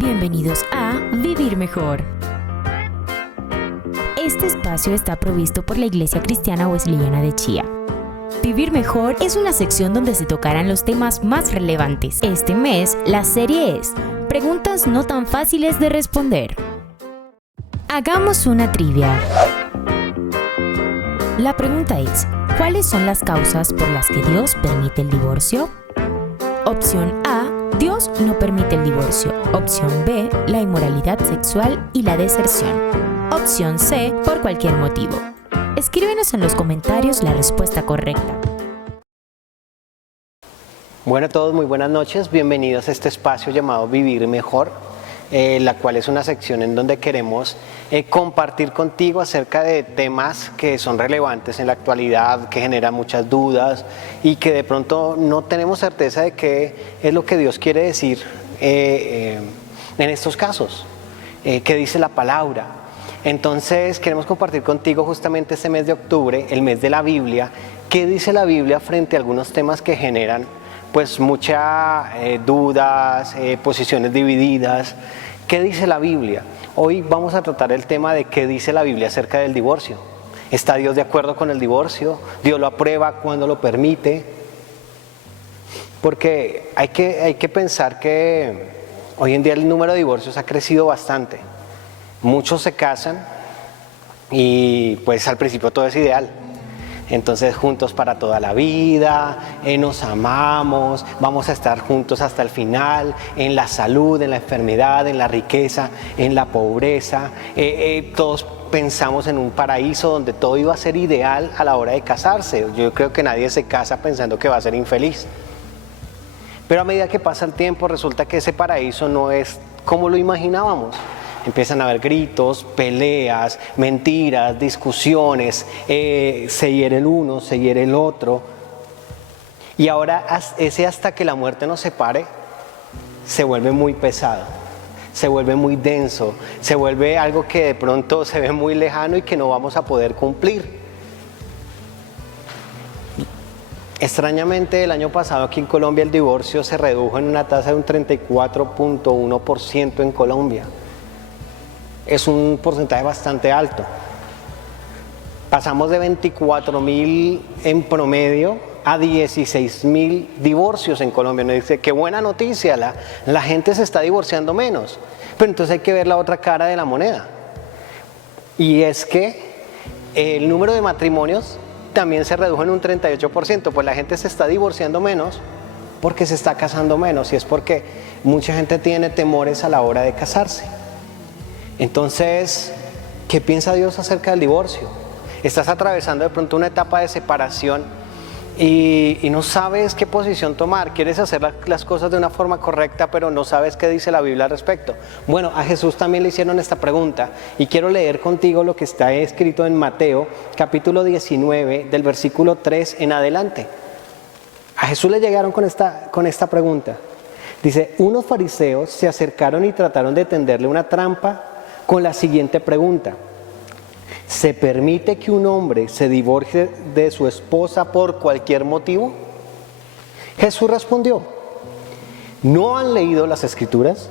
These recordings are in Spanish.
Bienvenidos a Vivir Mejor. Este espacio está provisto por la Iglesia Cristiana Wesleyana de Chía. Vivir Mejor es una sección donde se tocarán los temas más relevantes. Este mes, la serie es Preguntas no tan fáciles de responder. Hagamos una trivia. La pregunta es, ¿cuáles son las causas por las que Dios permite el divorcio? Opción A, Dios no permite el divorcio. Opción B, la inmoralidad sexual y la deserción. Opción C, por cualquier motivo. Escríbenos en los comentarios la respuesta correcta. Bueno a todos, muy buenas noches. Bienvenidos a este espacio llamado Vivir Mejor, la cual es una sección en donde queremos compartir contigo acerca de temas que son relevantes en la actualidad, que generan muchas dudas y que de pronto no tenemos certeza de qué es lo que Dios quiere decir en estos casos, qué dice la palabra. Entonces queremos compartir contigo justamente este mes de octubre, el mes de la Biblia, qué dice la Biblia frente a algunos temas que generan pues muchas dudas, posiciones divididas. ¿Qué dice la Biblia? Hoy vamos a tratar el tema de qué dice la Biblia acerca del divorcio. ¿Está Dios de acuerdo con el divorcio? ¿Dios lo aprueba? ¿Cuándo lo permite? Porque hay que pensar que hoy en día el número de divorcios ha crecido bastante. Muchos se casan y pues al principio todo es ideal. Entonces juntos para toda la vida, nos amamos, vamos a estar juntos hasta el final, en la salud, en la enfermedad, en la riqueza, en la pobreza. Todos pensamos en un paraíso donde todo iba a ser ideal a la hora de casarse. Yo creo que nadie se casa pensando que va a ser infeliz. Pero a medida que pasa el tiempo resulta que ese paraíso no es como lo imaginábamos. Empiezan a haber gritos, peleas, mentiras, discusiones, se hiere el uno, se hiere el otro. Y ahora ese hasta que la muerte nos separe se vuelve muy pesado, se vuelve muy denso, se vuelve algo que de pronto se ve muy lejano y que no vamos a poder cumplir. Extrañamente, el año pasado aquí en Colombia el divorcio se redujo en una tasa de un 34.1% en Colombia. Es un porcentaje bastante alto. Pasamos de 24.000 en promedio a 16.000 divorcios en Colombia. Nos dice, qué buena noticia, la gente se está divorciando menos. Pero entonces hay que ver la otra cara de la moneda. Y es que el número de matrimonios también se redujo en un 38%, pues la gente se está divorciando menos porque se está casando menos, y es porque mucha gente tiene temores a la hora de casarse. Entonces, ¿qué piensa Dios acerca del divorcio? Estás atravesando de pronto una etapa de separación y no sabes qué posición tomar. Quieres hacer las cosas de una forma correcta, pero no sabes qué dice la Biblia al respecto. Bueno, a Jesús también le hicieron esta pregunta y quiero leer contigo lo que está escrito en Mateo, capítulo 19, del versículo 3 en adelante. A Jesús le llegaron con esta pregunta. Dice, unos fariseos se acercaron y trataron de tenderle una trampa con la siguiente pregunta: ¿se permite que un hombre se divorcie de su esposa por cualquier motivo? Jesús respondió, ¿no han leído las Escrituras?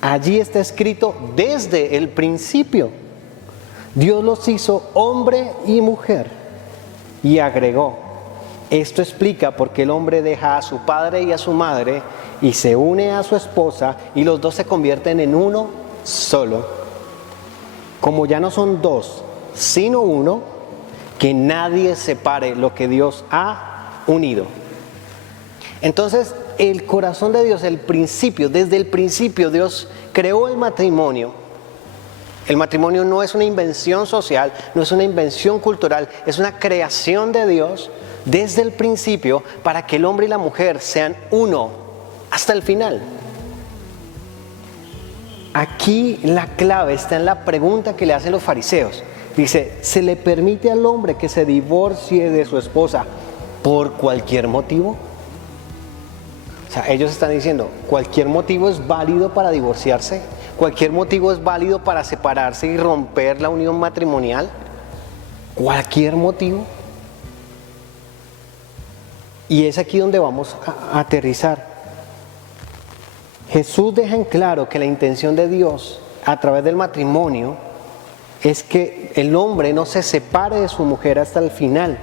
Allí está escrito desde el principio. Dios los hizo hombre y mujer. Y agregó, esto explica por qué el hombre deja a su padre y a su madre y se une a su esposa y los dos se convierten en uno solo. Como ya no son dos, sino uno, que nadie separe lo que Dios ha unido. Entonces, el corazón de Dios, desde el principio Dios creó el matrimonio. El matrimonio no es una invención social, no es una invención cultural, es una creación de Dios desde el principio para que el hombre y la mujer sean uno hasta el final. Aquí la clave está en la pregunta que le hacen los fariseos. Dice, ¿se le permite al hombre que se divorcie de su esposa por cualquier motivo? O sea, ellos están diciendo, ¿cualquier motivo es válido para divorciarse? ¿Cualquier motivo es válido para separarse y romper la unión matrimonial? ¿Cualquier motivo? Y es aquí donde vamos a aterrizar. Jesús deja en claro que la intención de Dios a través del matrimonio es que el hombre no se separe de su mujer hasta el final.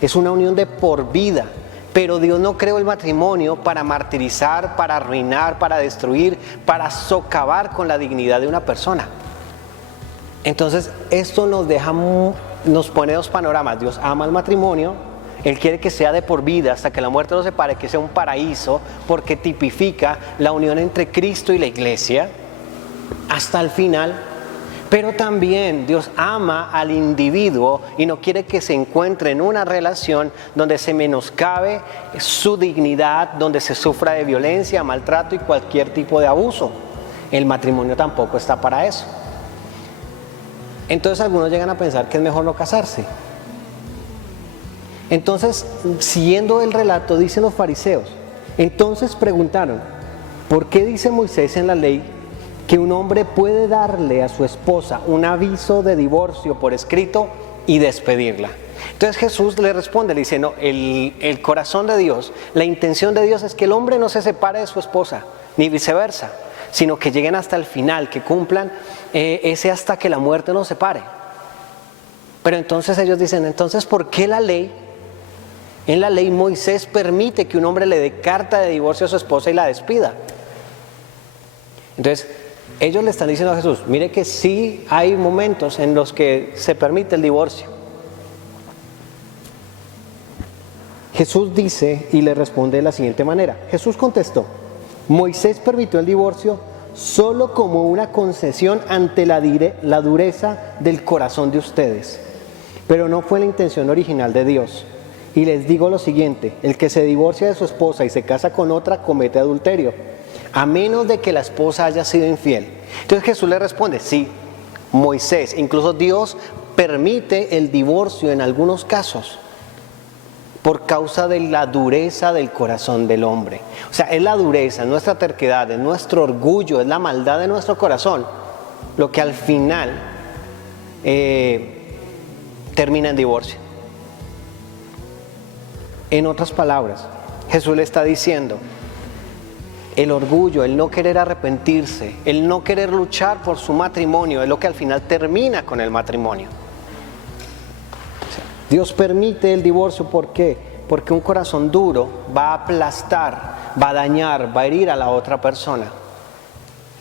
Es una unión de por vida. Pero Dios no creó el matrimonio para martirizar, para arruinar, para destruir, para socavar con la dignidad de una persona. Entonces, esto nos pone dos panoramas. Dios ama el matrimonio, Él quiere que sea de por vida hasta que la muerte los separe, que sea un paraíso, porque tipifica la unión entre Cristo y la iglesia hasta el final. Pero también Dios ama al individuo y no quiere que se encuentre en una relación donde se menoscabe su dignidad, donde se sufra de violencia, maltrato y cualquier tipo de abuso. El matrimonio tampoco está para eso. Entonces algunos llegan a pensar que es mejor no casarse. Entonces, siguiendo el relato, dicen los fariseos, entonces preguntaron, ¿por qué dice Moisés en la ley que un hombre puede darle a su esposa un aviso de divorcio por escrito y despedirla? Entonces Jesús le responde, le dice, no, el corazón de Dios, la intención de Dios es que el hombre no se separe de su esposa, ni viceversa, sino que lleguen hasta el final, que cumplan ese hasta que la muerte nos separe. Pero entonces ellos dicen, entonces, ¿por qué la ley? En la ley Moisés permite que un hombre le dé carta de divorcio a su esposa y la despida. Entonces, ellos le están diciendo a Jesús, mire que sí hay momentos en los que se permite el divorcio. Jesús dice y le responde de la siguiente manera. Jesús contestó, Moisés permitió el divorcio solo como una concesión ante la dureza del corazón de ustedes, pero no fue la intención original de Dios. Y les digo lo siguiente, el que se divorcia de su esposa y se casa con otra comete adulterio, a menos de que la esposa haya sido infiel. Entonces Jesús le responde, sí, Moisés, incluso Dios permite el divorcio en algunos casos por causa de la dureza del corazón del hombre. O sea, es la dureza, nuestra terquedad, es nuestro orgullo, es la maldad de nuestro corazón lo que al final termina en divorcio. En otras palabras, Jesús le está diciendo, el orgullo, el no querer arrepentirse, el no querer luchar por su matrimonio es lo que al final termina con el matrimonio. Dios permite el divorcio, ¿por qué? Porque un corazón duro va a aplastar, va a dañar, va a herir a la otra persona.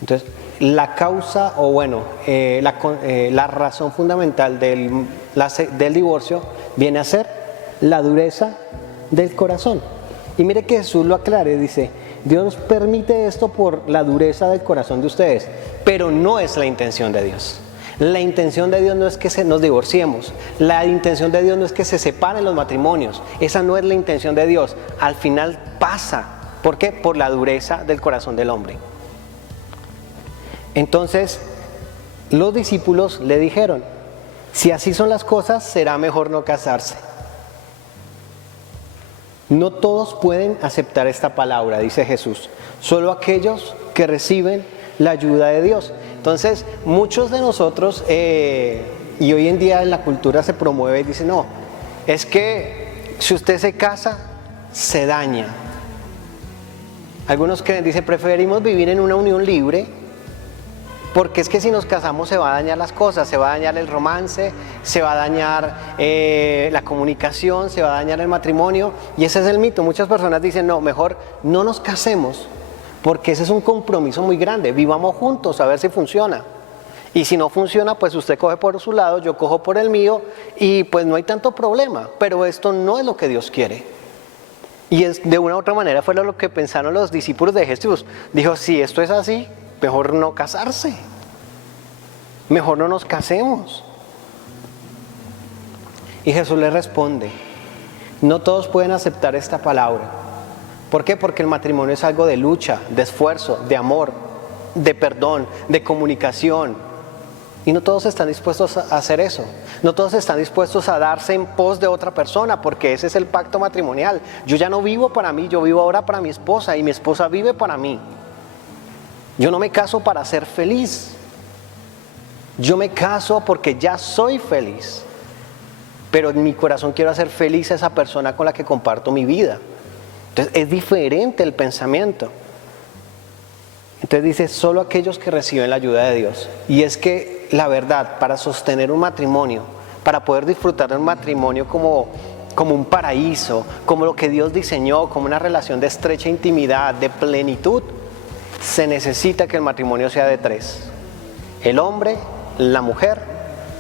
Entonces, la causa, o bueno, la razón fundamental del divorcio viene a ser la dureza del corazón. Y mire que Jesús lo aclare, dice, Dios permite esto por la dureza del corazón de ustedes, pero no es la intención de Dios. La intención de Dios no es que nos divorciemos, la intención de Dios no es que se separen los matrimonios, esa no es la intención de Dios. Al final pasa, ¿por qué? Por la dureza del corazón del hombre. Entonces, los discípulos le dijeron, si así son las cosas, será mejor no casarse. No todos pueden aceptar esta palabra, dice Jesús, solo aquellos que reciben la ayuda de Dios. Entonces, muchos de nosotros, y hoy en día en la cultura se promueve y dice, no, es que si usted se casa, se daña. Algunos creen, dice, preferimos vivir en una unión libre, porque es que si nos casamos se va a dañar las cosas, se va a dañar el romance, se va a dañar la comunicación, se va a dañar el matrimonio, y ese es el mito. Muchas personas dicen, no, mejor no nos casemos, porque ese es un compromiso muy grande, vivamos juntos a ver si funciona. Y si no funciona, pues usted coge por su lado, yo cojo por el mío, y pues no hay tanto problema, pero esto no es lo que Dios quiere. Y de una u otra manera fue lo que pensaron los discípulos de Jesús. Dijo, si esto es así, mejor no casarse, mejor no nos casemos. Y Jesús le responde, no todos pueden aceptar esta palabra. ¿Por qué? Porque el matrimonio es algo de lucha, de esfuerzo, de amor, de perdón, de comunicación. Y no todos están dispuestos a hacer eso. No todos están dispuestos a darse en pos de otra persona, porque ese es el pacto matrimonial. Yo ya no vivo para mí, yo vivo ahora para mi esposa y mi esposa vive para mí. Yo no me caso para ser feliz. Yo me caso porque ya soy feliz. Pero en mi corazón quiero hacer feliz a esa persona con la que comparto mi vida. Entonces es diferente el pensamiento. Entonces dice, solo aquellos que reciben la ayuda de Dios. Y es que la verdad, para sostener un matrimonio, para poder disfrutar de un matrimonio como un paraíso, como lo que Dios diseñó, como una relación de estrecha intimidad, de plenitud, se necesita que el matrimonio sea de tres: el hombre, la mujer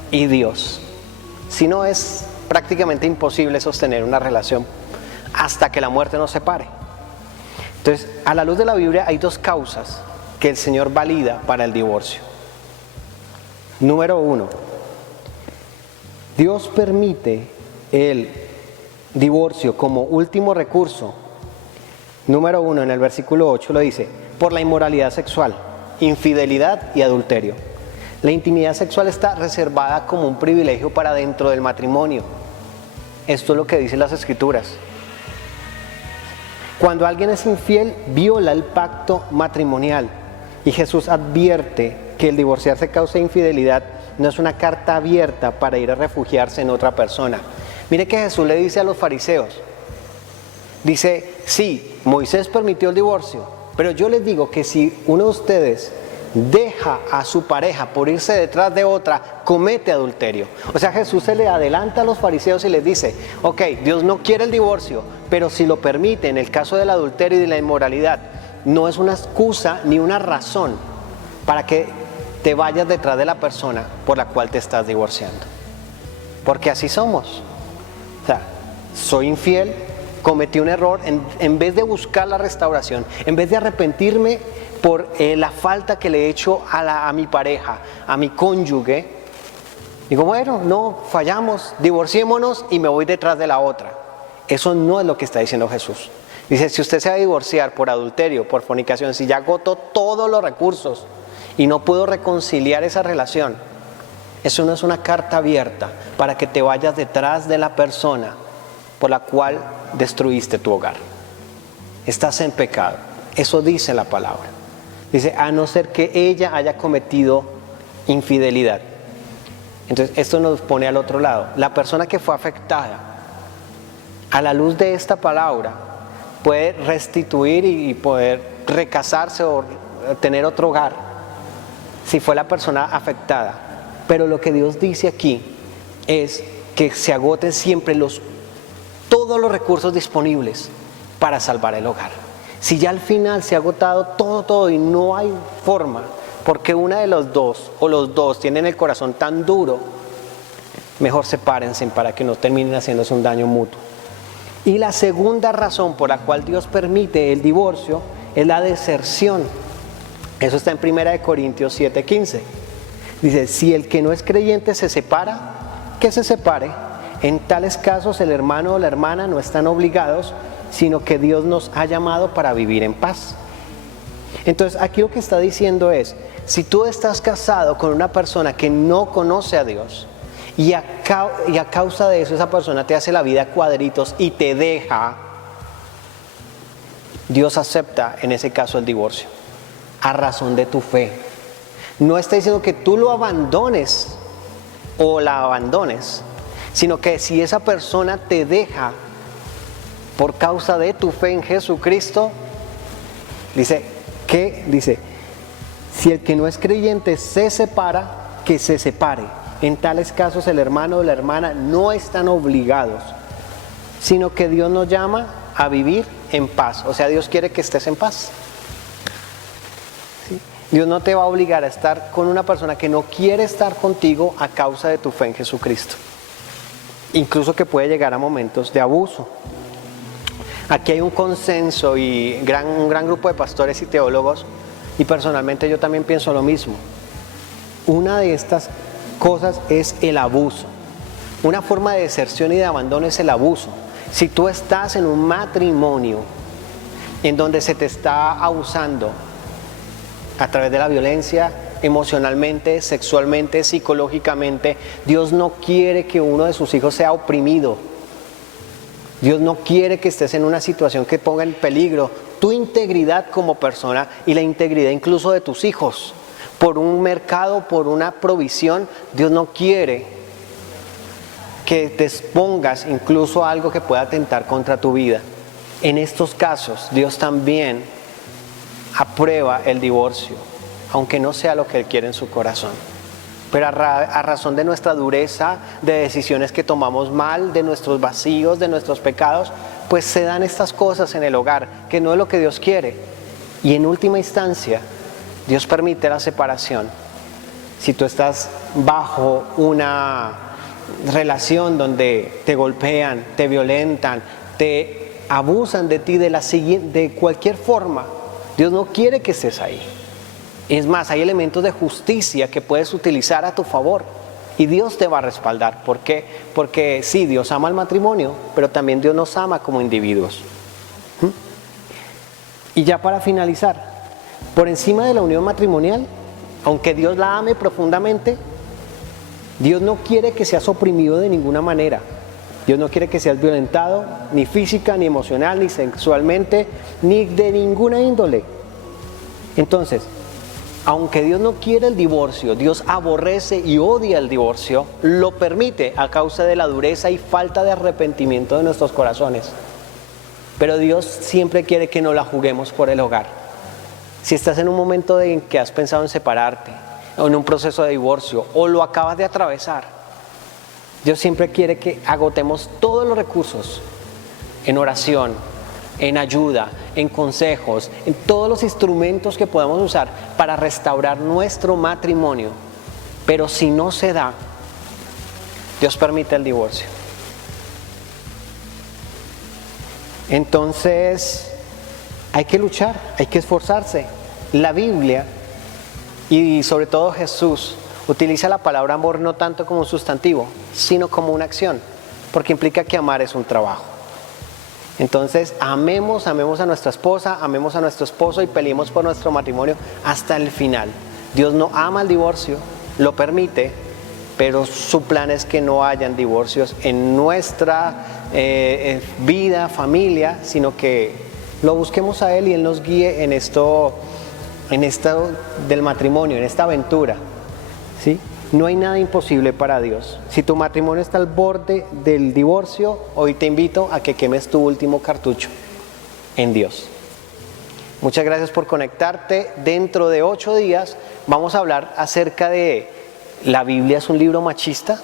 y Dios. Si no, es prácticamente imposible sostener una relación hasta que la muerte nos separe. Entonces, a la luz de la Biblia hay dos causas que el Señor valida para el divorcio. Número 1, Dios permite el divorcio como último recurso. Número 1, en el versículo 8 lo dice: por la inmoralidad sexual, infidelidad y adulterio. La intimidad sexual está reservada como un privilegio para dentro del matrimonio. Esto es lo que dicen las Escrituras. Cuando alguien es infiel, viola el pacto matrimonial. Y Jesús advierte que el divorciarse causa infidelidad no es una carta abierta para ir a refugiarse en otra persona. Mire que Jesús le dice a los fariseos, dice, sí, Moisés permitió el divorcio, pero yo les digo que si uno de ustedes deja a su pareja por irse detrás de otra, comete adulterio. O sea, Jesús se le adelanta a los fariseos y les dice, ok, Dios no quiere el divorcio, pero si lo permite en el caso del adulterio y de la inmoralidad, no es una excusa ni una razón para que te vayas detrás de la persona por la cual te estás divorciando. Porque así somos. O sea, soy infiel, cometí un error, en vez de buscar la restauración, en vez de arrepentirme por la falta que le he hecho a mi pareja, a mi cónyuge, digo, bueno, no, fallamos, divorciémonos y me voy detrás de la otra. Eso no es lo que está diciendo Jesús. Dice, si usted se va a divorciar por adulterio, por fornicación, si ya agotó todos los recursos y no pudo reconciliar esa relación, eso no es una carta abierta para que te vayas detrás de la persona por la cual destruiste tu hogar. Estás en pecado. Eso dice la palabra. Dice, a no ser que ella haya cometido infidelidad. Entonces, esto nos pone al otro lado. La persona que fue afectada, a la luz de esta palabra, puede restituir y poder recasarse o tener otro hogar, si fue la persona afectada. Pero lo que Dios dice aquí es que se agoten siempre todos los recursos disponibles para salvar el hogar. Si ya al final se ha agotado todo y no hay forma, porque una de los dos o los dos tienen el corazón tan duro, mejor sepárense para que no terminen haciéndose un daño mutuo. Y la segunda razón por la cual Dios permite el divorcio es la deserción. Eso está en 1 Corintios 7:15. Dice, si el que no es creyente se separa, que se separe. En tales casos el hermano o la hermana no están obligados, sino que Dios nos ha llamado para vivir en paz. Entonces aquí lo que está diciendo es, si tú estás casado con una persona que no conoce a Dios y a causa de eso esa persona te hace la vida a cuadritos y te deja, Dios acepta en ese caso el divorcio a razón de tu fe. No está diciendo que tú lo abandones o la abandones, sino que si esa persona te deja por causa de tu fe en Jesucristo, dice, si el que no es creyente se separa, que se separe. En tales casos el hermano o la hermana no están obligados, sino que Dios nos llama a vivir en paz. O sea, Dios quiere que estés en paz. ¿Sí? Dios no te va a obligar a estar con una persona que no quiere estar contigo a causa de tu fe en Jesucristo. Incluso que puede llegar a momentos de abuso. Aquí hay un consenso y un gran grupo de pastores y teólogos, y personalmente yo también pienso lo mismo. Una de estas cosas es el abuso. Una forma de deserción y de abandono es el abuso. Si tú estás en un matrimonio en donde se te está abusando a través de la violencia, emocionalmente, sexualmente, psicológicamente, Dios no quiere que uno de sus hijos sea oprimido. Dios no quiere que estés en una situación que ponga en peligro tu integridad como persona y la integridad incluso de tus hijos. Por un mercado, por una provisión, Dios no quiere que te expongas incluso a algo que pueda atentar contra tu vida. En estos casos, Dios también aprueba el divorcio, aunque no sea lo que Él quiere en su corazón. Pero a razón de nuestra dureza, de decisiones que tomamos mal, de nuestros vacíos, de nuestros pecados, pues se dan estas cosas en el hogar, que no es lo que Dios quiere. Y en última instancia, Dios permite la separación. Si tú estás bajo una relación donde te golpean, te violentan, te abusan de ti de cualquier forma, Dios no quiere que estés ahí. Es más, hay elementos de justicia que puedes utilizar a tu favor y Dios te va a respaldar. ¿Por qué? Porque sí, Dios ama el matrimonio, pero también Dios nos ama como individuos. Y ya para finalizar, por encima de la unión matrimonial, aunque Dios la ame profundamente, Dios no quiere que seas oprimido de ninguna manera. Dios no quiere que seas violentado, ni física, ni emocional, ni sexualmente, ni de ninguna índole. Entonces, aunque Dios no quiere el divorcio, Dios aborrece y odia el divorcio, lo permite a causa de la dureza y falta de arrepentimiento de nuestros corazones. Pero Dios siempre quiere que no la juguemos por el hogar. Si estás en un momento en que has pensado en separarte, o en un proceso de divorcio, o lo acabas de atravesar, Dios siempre quiere que agotemos todos los recursos en oración, en ayuda, en consejos, en todos los instrumentos que podamos usar para restaurar nuestro matrimonio. Pero si no se da, Dios permite el divorcio. Entonces, hay que luchar, hay que esforzarse. La Biblia, y sobre todo Jesús, utiliza la palabra amor no tanto como un sustantivo, sino como una acción, porque implica que amar es un trabajo. Entonces, amemos a nuestra esposa, amemos a nuestro esposo y peleemos por nuestro matrimonio hasta el final. Dios no ama el divorcio, lo permite, pero su plan es que no hayan divorcios en nuestra vida, familia, sino que lo busquemos a Él y Él nos guíe en esto del matrimonio, en esta aventura, ¿sí? No hay nada imposible para Dios. Si tu matrimonio está al borde del divorcio, hoy te invito a que quemes tu último cartucho en Dios. Muchas gracias por conectarte. Dentro de 8 días vamos a hablar acerca de ¿la Biblia es un libro machista?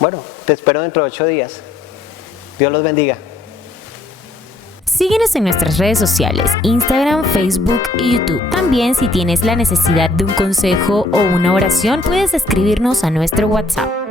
Bueno, te espero dentro de 8 días. Dios los bendiga. Síguenos en nuestras redes sociales, Instagram, Facebook y YouTube. También, si tienes la necesidad de un consejo o una oración, puedes escribirnos a nuestro WhatsApp.